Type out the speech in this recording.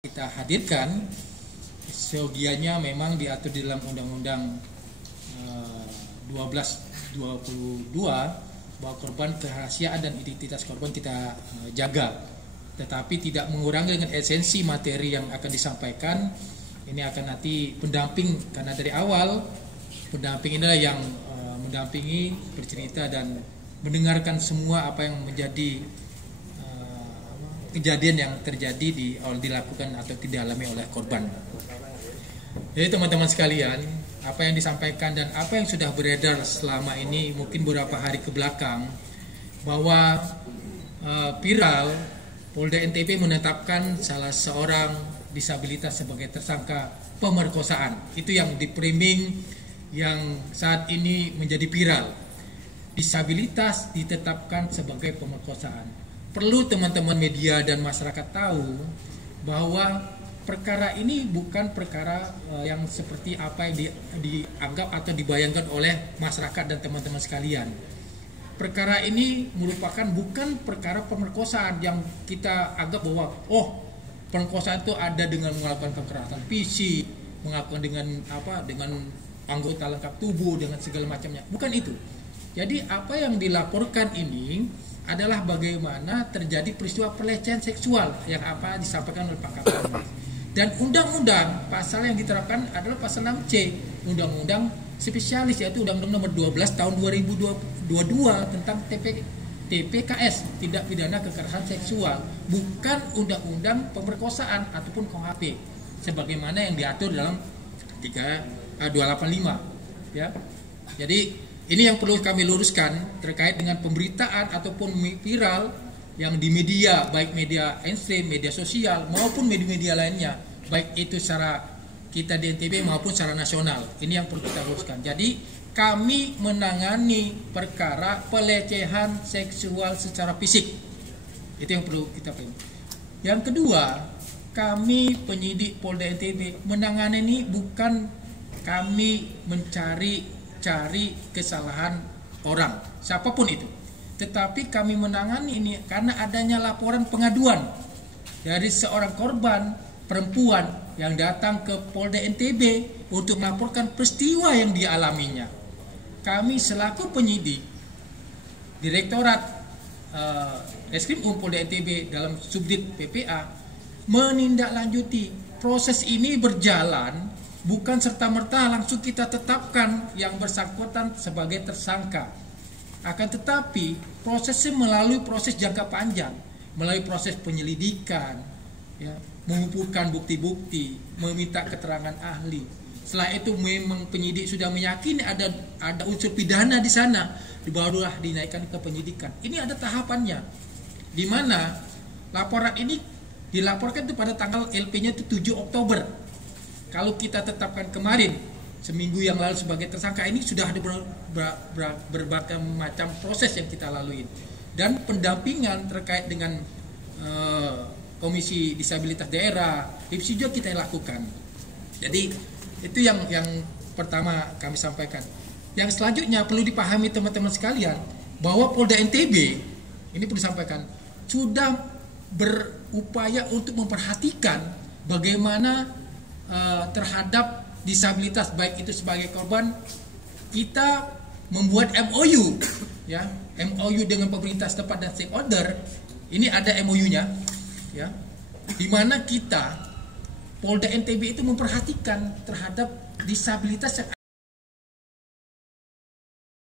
Kita hadirkan seyogianya memang diatur di dalam Undang-Undang 1222 bahwa korban kerahasiaan dan identitas korban kita jaga, tetapi tidak mengurangi dengan esensi materi yang akan disampaikan. Ini akan nanti pendamping, karena dari awal pendamping inilah yang mendampingi, bercerita dan mendengarkan semua apa yang menjadi kejadian yang terjadi dilakukan atau dialami oleh korban. Jadi teman-teman sekalian, apa yang disampaikan dan apa yang sudah beredar selama ini mungkin beberapa hari ke belakang, bahwa viral Polda NTB menetapkan salah seorang disabilitas sebagai tersangka pemerkosaan. Itu yang di-framing yang saat ini menjadi viral. Disabilitas ditetapkan sebagai pemerkosaan. Perlu teman-teman media dan masyarakat tahu bahwa perkara ini bukan perkara yang seperti apa yang dianggap atau dibayangkan oleh masyarakat dan teman-teman sekalian. Perkara ini merupakan bukan perkara pemerkosaan yang kita anggap bahwa pemerkosaan itu ada dengan melakukan kekerasan fisik, melakukan dengan anggota lengkap tubuh dengan segala macamnya. Bukan itu. Jadi apa yang dilaporkan ini adalah bagaimana terjadi peristiwa pelecehan seksual yang apa disampaikan oleh Pak Kapolres. Dan undang-undang pasal yang diterapkan adalah pasal 6C, undang-undang spesialis, yaitu undang-undang nomor 12 tahun 2022 tentang TPKS, tindak pidana kekerasan seksual, bukan undang-undang pemerkosaan ataupun KUHP sebagaimana yang diatur dalam 285 ya. Jadi ini yang perlu kami luruskan terkait dengan pemberitaan ataupun viral yang di media, baik media mainstream, media sosial maupun media-media lainnya, baik itu secara kita di NTB maupun secara nasional. Ini yang perlu kita luruskan. Jadi kami menangani perkara pelecehan seksual secara fisik. Itu yang perlu kita pahami. Yang kedua, kami penyidik Polda NTB menangani ini bukan kami mencari kesalahan orang, siapapun itu. Tetapi kami menangani ini karena adanya laporan pengaduan dari seorang korban perempuan yang datang ke Polda NTB untuk melaporkan peristiwa yang dialaminya. Kami selaku penyidik Direktorat Reskrim Polda NTB dalam Subdit PPA menindaklanjuti proses ini berjalan. Bukan serta-merta langsung kita tetapkan yang bersangkutan sebagai tersangka. Akan tetapi prosesnya melalui proses jangka panjang, melalui proses penyelidikan, ya, mengumpulkan bukti-bukti, meminta keterangan ahli. Setelah itu memang penyidik sudah meyakini ada unsur pidana di sana, barulah dinaikkan ke penyidikan. Ini ada tahapannya, di mana laporan ini dilaporkan itu pada tanggal LP-nya itu 7 Oktober. Kalau kita tetapkan kemarin, seminggu yang lalu sebagai tersangka, ini sudah ada berbagai macam proses yang kita lalui. Dan pendampingan terkait dengan Komisi Disabilitas Daerah, HIPSI juga kita lakukan. Jadi itu yang pertama kami sampaikan. Yang selanjutnya perlu dipahami teman-teman sekalian, bahwa Polda NTB, ini perlu disampaikan, sudah berupaya untuk memperhatikan bagaimana terhadap disabilitas, baik itu sebagai korban. Kita membuat MOU, ya, MOU dengan pemerintah setempat dan stakeholder. Ini ada MOU-nya, ya, di mana kita Polda NTB itu memperhatikan terhadap disabilitas yang